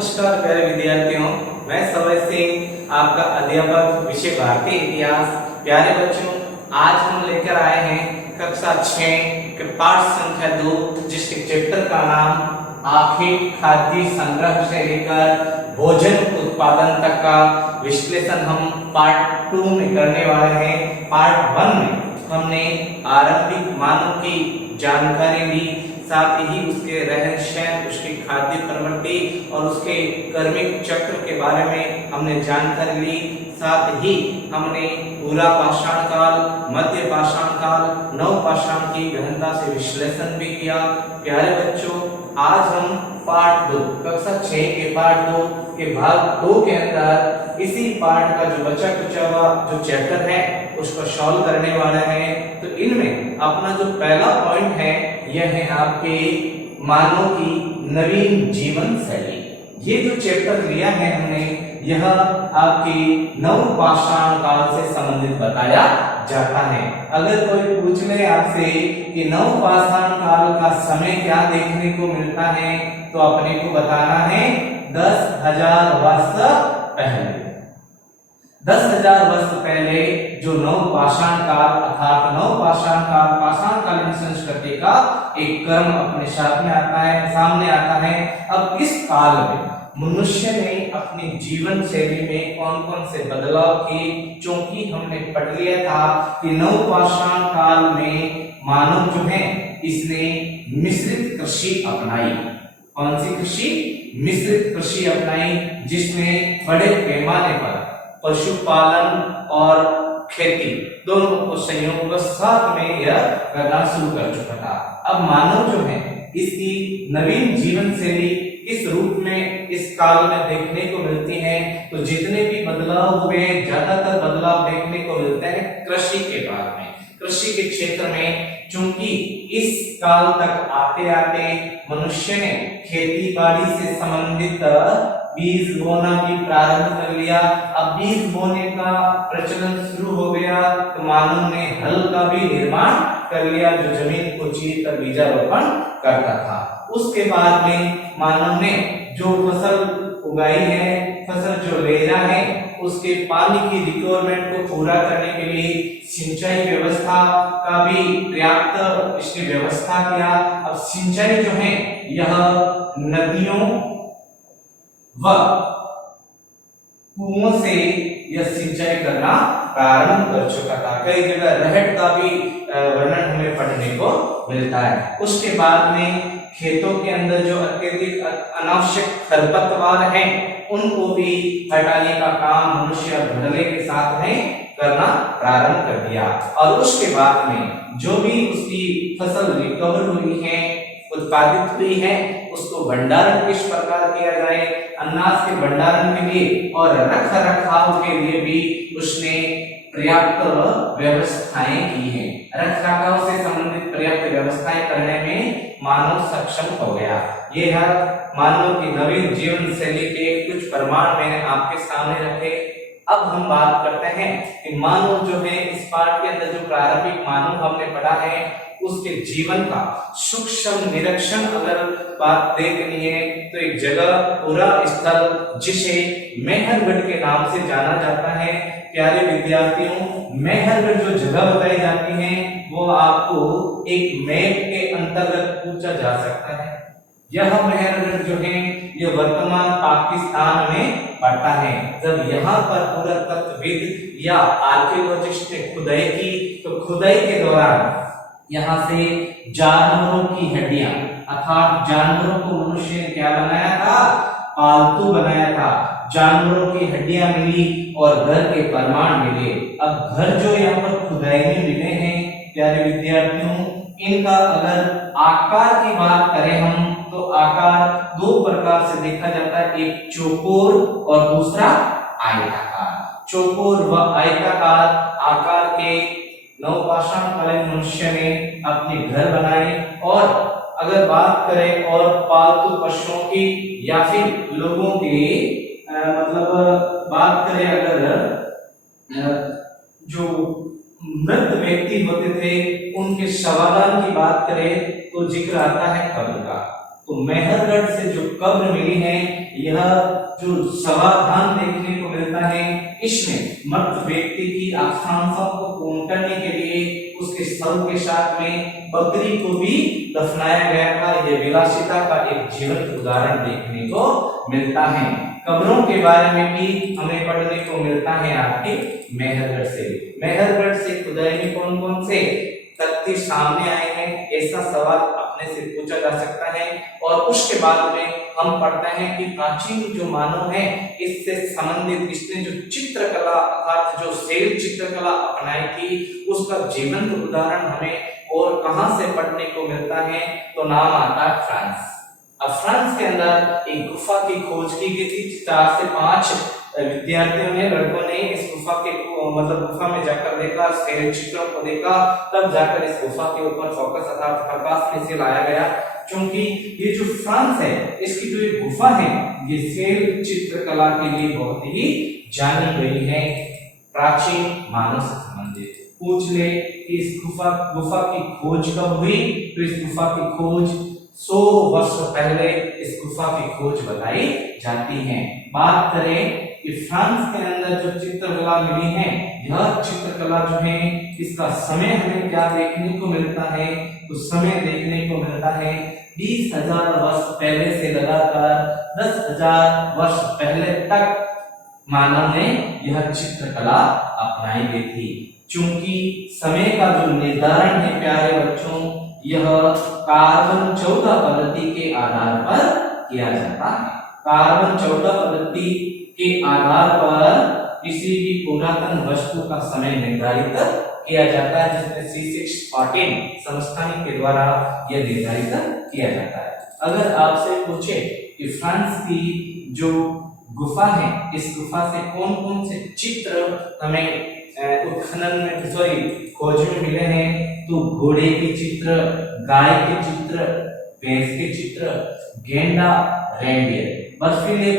नमस्कार प्यारे विद्यार्थियों, मैं सवय सिंह आपका अध्यापक विषय भारतीय इतिहास। प्यारे बच्चों, आज हम लेकर आए हैं कक्षा 6 के पाठ संख्या 2, जिसके चैप्टर का नाम आर्थिक खाद्य संग्रह से लेकर भोजन उत्पादन तक का विश्लेषण हम पार्ट 2 में करने वाले हैं। पार्ट 1 में हमने आरंभिक मानव की जानकारी ली, साथ ही उसके रहन सहन, उसकी खाद्य प्रवृत्ति और उसके कर्मिक चक्र के बारे में हमने जानकारी ली। साथ ही हमने पूरा पाषाण काल, मध्य पाषाण काल, नव पाषाण की गहनता से विश्लेषण भी किया। प्यारे बच्चों, आज हम पार्ट 2 कक्षा 6 के पार्ट 2 के भाग 2 के अंदर इसी पार्ट का जो बचा कुचा हुआ जो चैप्टर है उसको सॉल्व करने वाला है। तो इनमें अपना जो पहला पॉइंट है यह है आपके मानव की नवीन जीवन शैली। ये जो चैप्टर लिया है हमने, यह आपकी नव पाषाण काल से संबंधित बताया जाता है। अगर कोई पूछ ले आपसे कि नव पाषाण काल का समय क्या देखने को मिलता है, तो अपने को बताना है 10,000 वर्ष पहले। 10,000 वर्ष पहले जो नव पाषाण काल अर्थात नव पाषाण काल पाषाण कालीन संस्कृति का एक क्रम अपने सामने आता है। अब इस काल में मनुष्य ने अपनी जीवन शैली में कौन कौन से बदलाव किए, क्योंकि हमने पढ़ लिया था कि नव पाषाण काल में मानव जो है इसने मिश्रित कृषि अपनाई। कौन सी कृषि? मिश्रित कृषि अपनाई, जिसमें बड़े पैमाने पर पशुपालन और खेती दोनों को संयोग साथ में यह करना शुरू कर चुका था। अब मानव जो है इसकी नवीन जीवन शैली इस रूप में इस काल में देखने को मिलती है। तो जितने भी बदलाव हुए, ज्यादातर बदलाव देखने को मिलते हैं कृषि के बाद में, कृषि के क्षेत्र में। चूंकि इस काल तक आते आते मनुष्य ने खेती बाड़ी से संबंधित बीज बोना भी प्रारंभ कर लिया। अब बीज बोने का प्रचलन शुरू हो गया तो मानव ने हल का भी निर्माण कर लिया, जो जमीन को चीर कर बीजारोपण करता था। उसके बाद में मानव ने जो फसल उगाई है, फसल जो ले रहा है, उसके पानी की रिक्वायरमेंट को पूरा करने के लिए सिंचाई व्यवस्था का भी पर्याप्त इसने व्यवस्था किया। अब सिंचाई जो है यह नदियों व कुओं से यह सिंचाई करना प्रारंभ कर चुका था। कई जगह रहट का भी वर्णन हमें पढ़ने को मिलता है। उसके बाद में खेतों के अंदर जो अत्यधिक अनावश्यक खरपतवार हैं उनको भी हटाने का काम मनुष्य धड़ल्ले के साथ में करना प्रारंभ कर दिया। और उसके बाद में जो भी उसकी फसल रिकवर हुई है, उत्पादित हुई है, उसको भंडारण किस प्रकार किया जाए, अनाज के भंडारण के लिए और रख रखाव के लिए भी उसने पर्याप्त व्यवस्थाएं की हैं। रख रखाव से संबंधित पर्याप्त व्यवस्थाएं करने में मानव सक्षम हो गया। ये है मानव की नवीन जीवन शैली के कुछ प्रमाण मैंने आपके सामने रखे। अब हम बात करते हैं कि मानव जो है इस पाठ के अंदर जो प्रारंभिक मानव हमने पढ़ा है उसके जीवन का सूक्ष्म निरीक्षण अगर बात देखनी है तो एक जगह पूरा स्थल जिसे मेहरगढ़ के नाम से जाना जाता है। प्यारे विद्यार्थियों, मेहरगढ़ जो जगह बताई जाती है वो आपको एक मैप के अंतर्गत पूछा जा सकता है। यह मेहरगढ़ जो है ये वर्तमान पाकिस्तान में पड़ता है। जब यहाँ पर पुरातत्वविद या आर्कियोलॉजिस्ट ने खुदाई की तो खुदाई के दौरान यहाँ से जानवरों की हड्डियां अर्थात जानवरों को मनुष्य ने क्या बनाया था? पालतू बनाया था। जानवरों की हड्डियां मिली और घर के प्रमाण मिले। अब घर जो यहाँ पर खुदाई में मिले हैं प्यारे विद्यार्थियों, इनका अगर आकार की बात करें हम तो आकार दो प्रकार से देखा जाता है, एक चौकोर और दूसरा आयताकार। चौकोर व आयताकार आकार के नवपाषाण कालीन मनुष्य ने अपने घर बनाए। और अगर बात करें और पालतू पशुओं की या फिर लोगों की मतलब बात करें, अगर जो मृत व्यक्ति होते थे उनके शवादान की बात करें तो जिक्र आता है कब्र का। तो मेहरगढ़ से जो कब्र मिली है, यह जो समाधान देखने को मिलता है, इसमें मृत व्यक्ति की आकांक्षा को पूर्ण करने के लिए उसके शव के साथ में बकरी को भी दफनाया गया था। यह विलासिता का एक जीवंत उदाहरण देखने को मिलता है। कब्रों के बारे में भी हमें पढ़ने को मिलता है आपके मेहरगढ़ से। मेहरगढ़ से खुदाई में कौन कौन से तथ्य सामने आए हैं, ऐसा सवाल अपने से पूछा जा सकता है। और उसके बाद में हम पढ़ते हैं कि प्राचीन जो मानव है, इससे संबंधित इसने जो चित्रकला अर्थात जो शैल चित्रकला अपनाई थी, उसका जीवंत उदाहरण हमें और कहां से पढ़ने को मिलता है, तो नाम आता है फ्रांस। अब फ्रांस के अंदर एक गुफा की खोज की गई थी। 4 से 5 विद्यार्थियों ने, लड़कों ने इस गुफा के मतलब गुफा में जाकर देखा, शैल चित्रों को देखा, तब जाकर इस गुफा के ऊपर फोकस अर्थात प्रकाश में से लाया गया। क्योंकि ये जो फ्रांस है, इसकी जो एक गुफा है, ये शैल चित्रकला के लिए बहुत ही जानी गई है, प्राचीन मानव से संबंधित। पूछ ले कि इस गुफा की खोज कब हुई, तो इस गुफा की खोज 100 वर्ष पहले इस गुफा की खोज बताई जाती है। बात करें कि फ्रांस के अंदर जो चित्रकला मिली है, यह चित्रकला जो है, इसका समय हमें क्या देखने को मिलता है, तो समय देखने को मिलता है 20,000 वर्ष पहले से लगाकर 10,000 वर्ष पहले तक मानव ने यह चित्रकला अपनाई गई थी। चूंकि समय का जो निर्धारण है प्यारे बच्चों, यह कार्बन 14 पद्धति के आधार पर किया जाता है। कार्बन 14 पद्धति के आधार पर किसी भी पुरातन वस्तु का समय निर्धारित किया जाता है, जिसमें C614 समस्थानिक के द्वारा यह निर्धारित किया जाता है। अगर आपसे पूछे कि फ्रांस की जो गुफा है, इस गुफा से कौन कौन से चित्र हमें उत्खनन में खोज में मिले हैं, तो घोड़े के चित्र, गाय के चित्र, भैंस के चित्र, गेंडा, रेंडियर। बर्फीले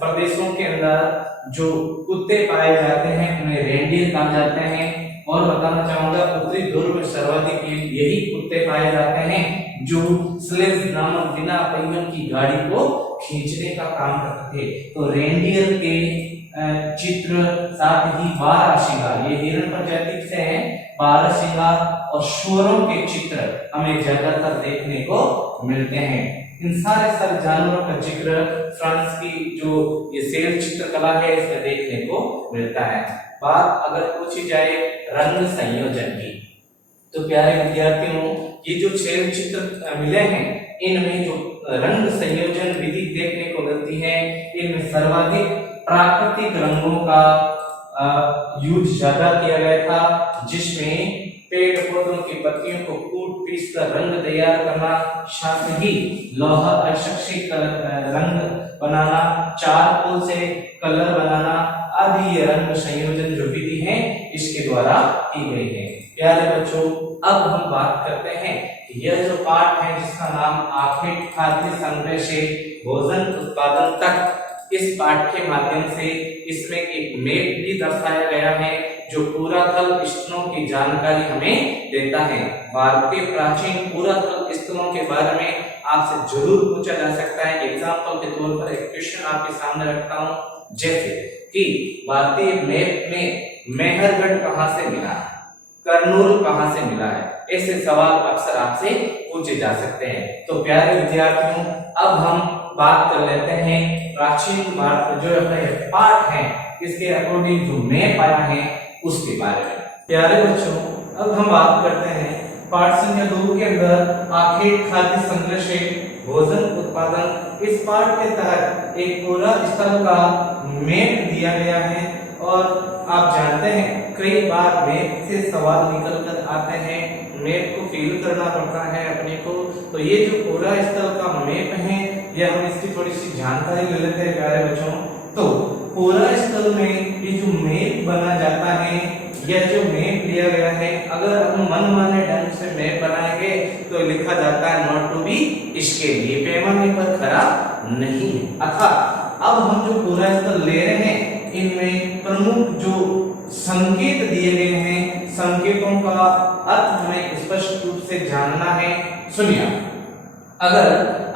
प्रदेशों के अंदर जो कुत्ते पाए जाते हैं उन्हें रेंडियर कहा जाते हैं। और बताना चाहूंगा, उत्तरी ध्रुव में सर्वाधिक यही कुत्ते पाए जाते हैं जो स्लेज नामक बिना पहियों की गाड़ी को खींचने का काम करते थे। तो रेंडियर के चित्र, साथ ही बारहसिंगा, ये हिरण प्रजाति से हैं, बारहसिंगा और शुअरों के चित्र हमें ज्यादातर देखने को मिलते हैं। इन सारे जानवरों का जिक्र फ्रांस की जो ये शैल चित्रकला है, इसमें देखने को मिलता है। बात अगर पूछी जाए रंग संयोजन की, तो प्यारे विद्यार्थियों, ये जो शैल चित्र मिले हैं, इनमें जो रंग संयोजन विधि देखने को मिलती है, इनमें सर्वाधिक प्राकृतिक रंगों का यूज ज्यादा किया गया था, जिसमें पेड़ पौधों की पत्तियों को कूट पीस कर रंग तैयार करना, साथ ही लोहा अयस्क रंग बनाना, चारकोल से कलर बनाना आदि ये रंग संयोजन जो विधि है, इसके द्वारा की गई है। प्यारे बच्चों, अब हम बात करते हैं कि यह जो पाठ है, जिसका नाम आखेट खाद्य संग्रह से भोजन उत्पादन तक, इस पाठ के माध्यम से इसमें एक मैप भी दर्शाया गया है, जो पुरातन स्थलों की जानकारी हमें देता है। भारतीय प्राचीन पुरातन स्थलों के बारे में आपसे जरूर पूछा जा सकता है। एग्जाम्पल के तौर पर एक क्वेश्चन आपके सामने रखता हूं, जैसे कि भारतीय मैप में मेहरगढ़ कहां से मिला है, करनूल कहां से मिला है, ऐसे सवाल अक्सर आपसे पूछे जा सकते हैं। तो प्यारे विद्यार्थियों, अब हम बात कर लेते हैं प्राचीन भारत जो अपने पाठ है, इसके अकॉर्डिंग जो मैप आया है उसके बारे में। प्यारे बच्चों, अब हम बात करते हैं पाठ संख्या 2 के अंदर आखेट खाद्य संग्रह से भोजन उत्पादन। इस पाठ के तहत एक पूरा स्थल का मैप दिया गया है, और आप जानते हैं कई बार मैप से सवाल निकल कर आते हैं, मैप को फिल करना पड़ता है अपने को। तो ये जो पूरा स्थल का मैप है, यह हम इसकी थोड़ी सी जानकारी ले लेते हैं प्यारे बच्चों। तो पूरा स्थल में ये जो मैप बना जाता है, यह जो मैप लिया गया है, अगर हम मनमाने ढंग से मैप बनाएंगे तो लिखा जाता है नॉट टू बी स्केल, ये पैमाने पर खरा नहीं है। अर्थात अब हम जो पूरा स्थल ले रहे हैं, इनमें प्रमुख जो संकेत दिए गए हैं, संकेतों का अर्थ हमें स्पष्ट रूप से जानना है। सुनिए, अगर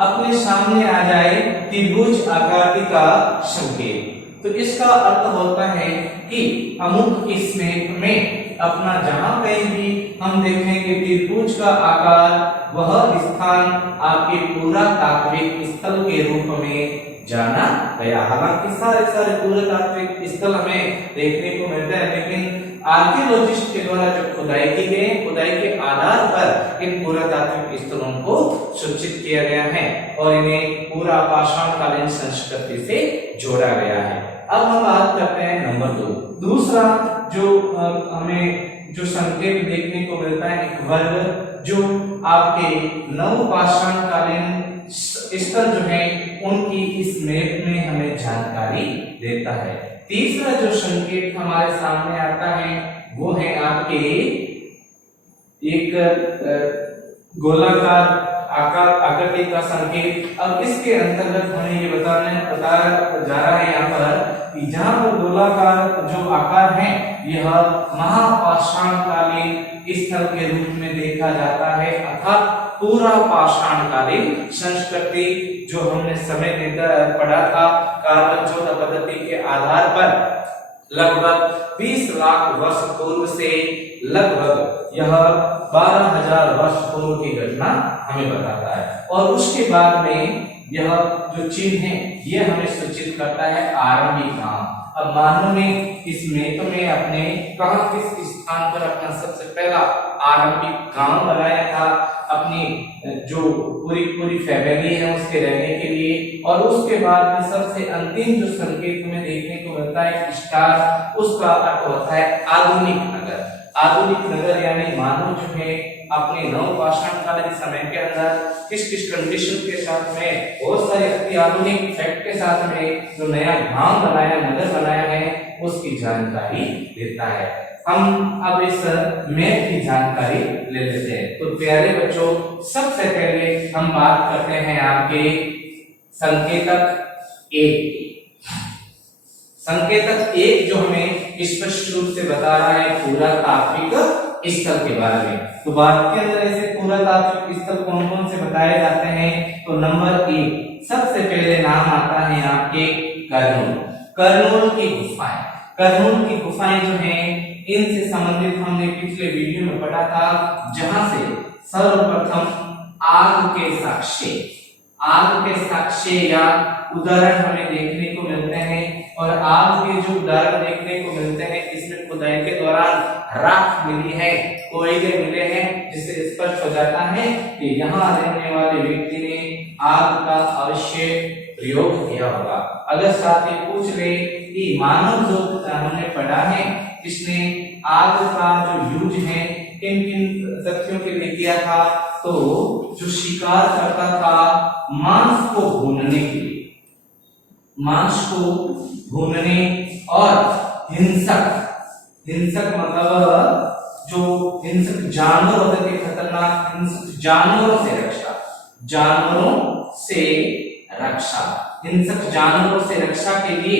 अपने सामने आ जाए त्रिभुज आकृति का संकेत, तो इसका अर्थ होता है कि अमुक इस मैप में अपना जहां कहीं भी हम देखेंगे त्रिभुज का आकार, वह स्थान आपके पुरातात्विक स्थल के रूप में जाना गया। हालांकि सारे पुरातात्विक स्थल हमें देखने को मिलते हैं, लेकिन आर्कियोलॉजिस्ट के द्वारा जो खुदाई की गई, खुदाई के आधार पर इन पुरातात्विक स्थलों को सूचित किया गया है और इन्हें पूरा पाषाणकालीन संस्कृति से जोड़ा गया है। अब हम बात करते हैं नंबर 2। दूसरा जो हमें जो संकेत देखने को मिलता है, एक वर्ग जो आपके नव पाषाणकालीन स्थल जो है उनकी इस मैप में हमें जानकारी देता है। तीसरा जो संकेत हमारे सामने आता है वो है आपके एक गोलाकार आकार आकृति का संकेत। अब इसके अंतर्गत हमें ये बताया जा रहा है यहाँ पर कि जहाँ पर गोलाकार जो आकार है यह महापाषाणकालीन स्थल के रूप में देखा जाता है, अर्थात पूरा पाषाणकालीन संस्कृति जो हमने समय पढ़ा था कार्बन 14 पद्धति के आधार पर लगभग 20 लाख वर्ष पूर्व से लगभग यह 12,000 वर्ष पूर्व की घटना हमें बताता है। और उसके बाद में यह जो चिन्ह है ये हमें सूचित करता है आरंभिक गांव। अब मानव ने इस मैप में अपने कहां किस स्थान पर अपना सबसे पहला आरंभिक गांव बनाया था, अपनी जो पूरी फैमिली है उसके रहने के लिए। और उसके बाद में सबसे अंतिम जो संकेत हमें देखने को मिलता है स्टार, उसका अर्थ होता है आधुनिक नगर। आधुनिक नगर यानी मानव जो है अपने नव पाषाणकालीन समय के अंदर किस कंडीशन के साथ में बहुत सारे अति आधुनिक फैक्ट के साथ में जो नया गांव बनाया, नगर बनाया है, उसकी जानकारी देता है। हम अब इस मैप की जानकारी ले लेते हैं। तो प्यारे बच्चों, सबसे पहले हम बात करते हैं आपके संकेतक 1। संकेतक 1 जो हमें स्पष्ट रूप से बता रहा है पुरातात्विक स्थल के बारे में। तो भारत के अंदर ऐसे पुरातात्विक स्थल कौन कौन से बताए जाते हैं? तो नंबर 1 सबसे पहले नाम आता है आपके कर्नूल। कर्नूल की गुफाएं, कर्नूल की गुफाएं जो हैं इनसे संबंधित हमने पिछले वीडियो में पढ़ा था, जहां से सर्वप्रथम आग के साक्ष्य या उदाहरण हमें देखने को मिलते हैं। और आग के जो उदाहरण देखने को मिलते हैं इसमें खुदाई के दौरान राख मिली है, कोयले मिले हैं, जिससे स्पष्ट हो जाता है कि यहाँ रहने वाले व्यक्ति ने आग का अवश्य प्रयोग किया होगा। अगर साथ ही पूछ ले कि मानव जो हमने पढ़ा है इसने आग का जो यूज है किन किन तथ्यों के लिए किया था, तो जो शिकार करता था मांस को भूनने और हिंसक मतलब जो हिंसक जानवर होते थे, खतरनाक हिंसक जानवरों से रक्षा के लिए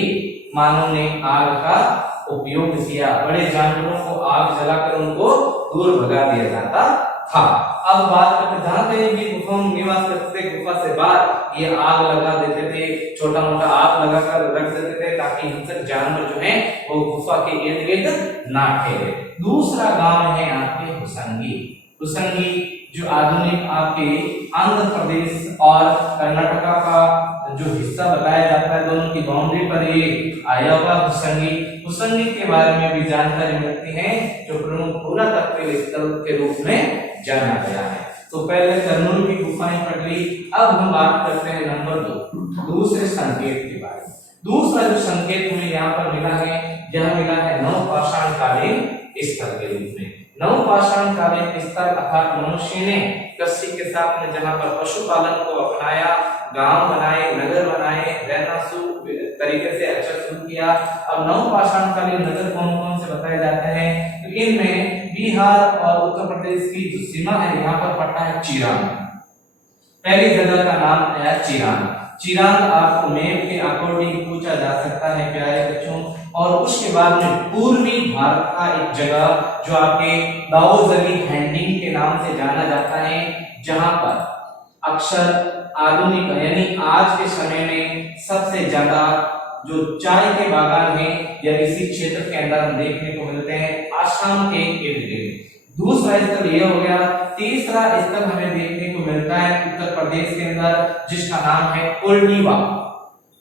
मानव ने आग का उपयोग किया। बड़े जानवरों को आग जलाकर उनको दूर भगा दिया जाता था। अब बात करते जहां कहीं भी गुफा में निवास करते थे, गुफा से बाहर ये आग लगा देते थे, छोटा मोटा आग लगाकर रख देते थे ताकि हिंसक जानवर जो है वो गुफा के इर्द गिर्द ना ठहरे। दूसरा गांव है आपके हुसंगी जो आधुनिक आपके आंध्र प्रदेश और कर्नाटका का जो हिस्सा बताया जाता है, दोनों की बाउंड्री पर ये आया हुआ हुसंगी के बारे में भी जानकारी मिलती है, जो प्रमुख पुरातात्विक स्थल के रूप में जाना गया है। तो पहले कर्नूल की गुफाएं पढ़ ली। अब हम बात करते हैं नंबर 2 दूसरे संकेत के बारे में। दूसरा जो संकेत हमें यहाँ पर मिला है, यह मिला है नवपाषाणकालीन स्थल के रूप में। नवपाषाणकालीन स्थल अर्थात मनुष्य ने कृषि के साथ में जहाँ पर पशुपालन को अपनाया, गांव बनाए, नगर बनाए, रहना तरीके से अच्छा शुरू किया। अब नवपाषाणकालीन नगर कौन कौन से बताए जाते हैं? तो इनमें बिहार और उत्तर प्रदेश की जो सीमा है यहाँ पर पड़ता है चिरांग। पहली जगह का नाम है चिरांग आपको मैप के अकॉर्डिंग पूछा जा सकता है प्यारे बच्चों। और उसके बाद में पूर्वी भारत का एक जगह जो आपके दाऊदली हैंडिंग के नाम से जाना जाता है, जहां पर अक्सर आधुनिक यानी आज के समय में सबसे ज्यादा जो चाय के बागान है या इसी क्षेत्र के अंदर हम देखने को मिलते हैं आसाम के इर्द गिर्द। दूसरा स्थल यह हो गया। तीसरा स्थल हमें देखने को मिलता है उत्तर प्रदेश के अंदर जिसका नाम है कोल्डीवा।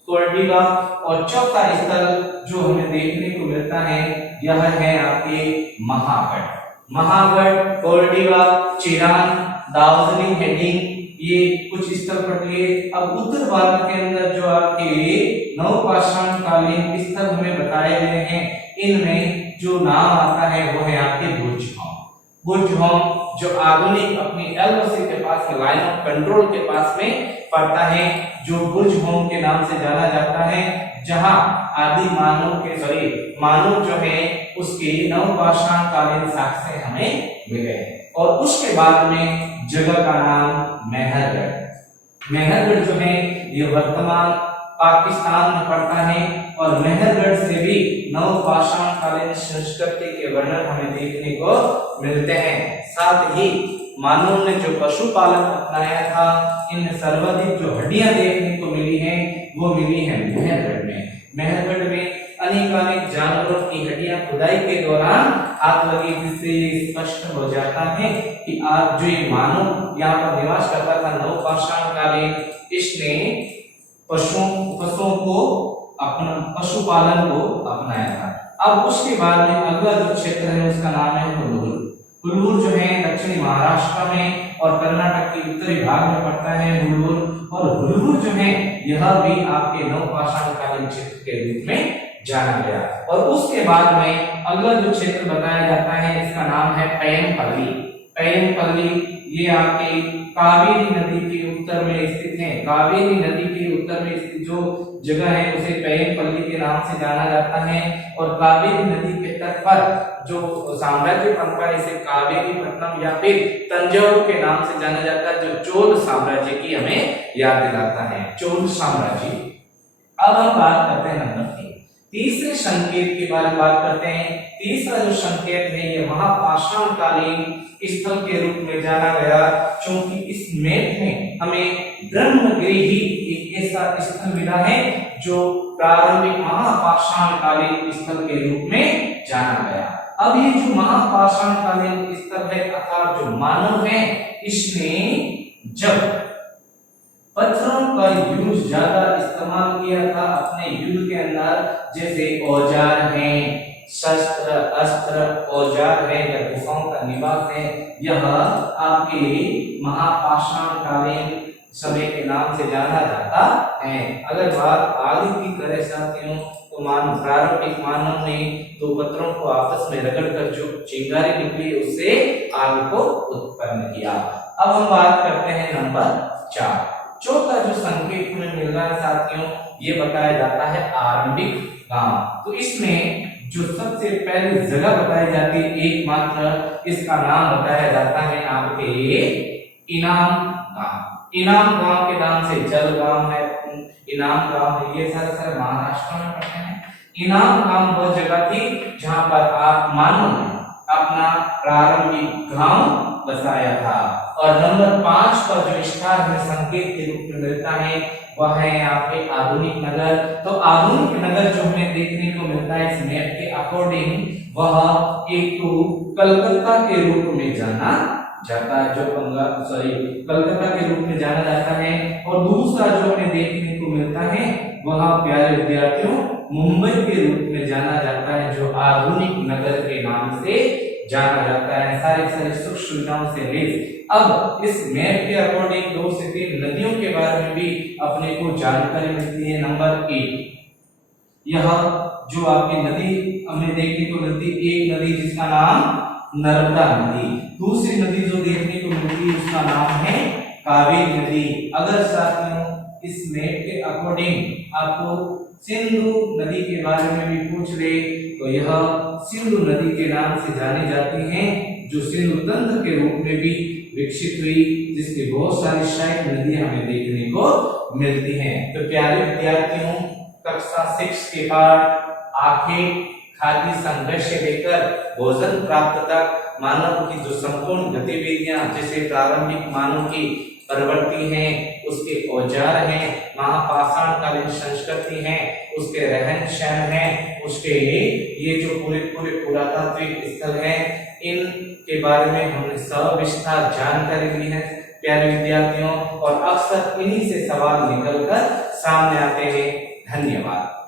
कोल्डीवा। और चौथा स्थल जो हमें देखने को मिलता है यह है आपके महागढ़। महागढ़, कोल्डीवा, चिरान, दार्जिलिंग, हेडिंग, ये कुछ स्थल पढ़ लिए। अब उत्तर भारत के अंदर जो आपके नवपाषाण कालीन स्थल हमें बताए गए हैं इनमें जो नाम आता है वो है आपके बुर्जहोम। बुर्जहोम जो आधुनिक अपनी एलओसी के पास लाइन ऑफ कंट्रोल के पास में पड़ता है, जो बुर्जहोम के नाम से जाना जाता है, जहां आदि मानव जो है उसके नवपाषाण कालीन साक्ष्य हमें मिले। और उसके बाद में जगह का नाम मेहरगढ़। मेहरगढ़ जो है ये वर्तमान पाकिस्तान में पड़ता है और मेहरगढ़ से भी नवपाषाण कालीन संस्कृति के वर्णन हमें देखने को मिलते हैं। साथ ही मानव ने जो पशुपालन अपनाया था, इन सर्वाधिक जो हड्डियां देखने को मिली हैं वो मिली है मेहरगढ़ में। मेहरगढ़ में अनेक जानवरों की हड्डियां खुदाई के दौरान हाथ लगी, जिससे स्पष्ट हो जाता है कि आज जो ये मानव यहाँ पर निवास करता था नवपाषाण कालीन, इसने पशुओं को अपना पशुपालन को अपनाया था। अब उसके बाद में अगला जो क्षेत्र है उसका नाम है हुलूर। हुलूर जो है दक्षिणी महाराष्ट्र में और कर्नाटक के उत्तरी भाग में पड़ता है हुलूर। और हुलूर जो है यह भी आपके नवपाषाण कालीन क्षेत्र के रूप में जाना गया। और उसके बाद में अगला जो क्षेत्र बताया जाता है इसका नाम है पय्यमपल्ली। पय्यमपल्ली ये आपके कावेरी नदी के उत्तर में स्थित है। कावेरी नदी के उत्तर में स्थित जो जगह है उसे पय्यमपल्ली के नाम से जाना जाता है। और कावेरी नदी के तट पर जो साम्राज्य पनपा इसे कावेरी पट्टनम या फिर तंजौर के नाम से जाना जाता है, जो चोल साम्राज्य की हमें याद दिलाता है, चोल साम्राज्य। अब हम बात करते हैं नंबर 3, तीसरे संकेत के बारे में बात करते हैं। तीसरा जो संकेत है ये महापाषाण कालीन स्थल के रूप में जाना गया, क्योंकि इस मैप में हमें ब्रह्मगिरि एक ऐसा स्थल मिला है जो प्रारंभिक महापाषाण कालीन स्थल के रूप में जाना गया। अब ये जो महापाषाण कालीन स्थल है अर्थात जो मानव है, इसने जब पत्थरों का यूज ज्यादा इस्तेमाल किया था अपने युद्ध के अंदर, जैसे औजार हैं, शस्त्र अस्त्र औजार है या गुफाओं का निवास है, यह आपके महापाषाण कालीन समय के नाम से जाना जाता है। अगर बात आगे की तरह साथियों तो प्रारंभिक मानव ने तो पत्थरों को आपस में रगड़कर जो चिंगारी निकली उससे आग को उत्पन्न किया। अब हम बात करते हैं नंबर 4। चौथा जो संकेत हमें मिल रहा है साथियों ये बताया जाता है आरंभिक गांव। तो इसमें जो सबसे पहली जगह बताई जाती है एकमात्र, इसका नाम बताया जाता है आपके इनाम गांव। इनाम गांव के नाम से जल गांव है, इनाम गांव है, ये सारे महाराष्ट्र में पड़ते हैं। इनाम गांव वो जगह थी जहां पर आप मानो अपना प्रारंभिक गांव बसाया था। और नंबर 5 पर जो स्टार हमें संकेत के रूप में मिलता है वह है आपके आधुनिक नगर। तो आधुनिक नगर जो हमें देखने को मिलता है इस मैप के अकॉर्डिंग, वह एक तो कलकत्ता के रूप में जाना जाता है, जो कलकत्ता के रूप में जाना जाता है। और दूसरा जो हमें देखने को मिलता है वह प्यारे विद्यार्थियों मुंबई के रूप में जाना जाता है, जो आधुनिक नगर के नाम से जाना जाता है। सारी सुख सुविधाओं से लैस। अब इस मैप के अकॉर्डिंग 2 से 3 नदियों के बारे में भी अपने को जानकारी मिलती है। नंबर 1 यह जो आपकी नदी हमें देखने को मिलती है, एक नदी जिसका नाम नर्मदा नदी। दूसरी नदी जो देखने को मिलती है उसका नाम है कावेरी नदी। अगर साथियों इस मैप के अकॉर्डिंग आपको सिंधु नदी के बारे में भी पूछ ले तो यह सिंधु नदी के नाम से जानी जाती है, जो सिंधु तंत्र के रूप में भी विकसित हुई, जिसकी बहुत सारी सहायक नदियां हमें देखने को मिलती हैं। तो प्यारे विद्यार्थियों कक्षा 6 के बाद आखिर खाद्य संघर्ष से लेकर भोजन प्राप्त तक मानव की जो संपूर्ण गतिविधियां, जैसे प्रारंभिक मानव की प्रवृत्ति है, उसके औजार हैं, महापाषाण कालीन संस्कृति है, उसके रहन सहन है, उसके ये जो पूरे पुरातात्विक स्थल है, इन के बारे में हमने सविस्तार जानकारी ली है प्यारे विद्यार्थियों। और अक्सर इन्हीं से सवाल निकलकर सामने आते हैं। धन्यवाद।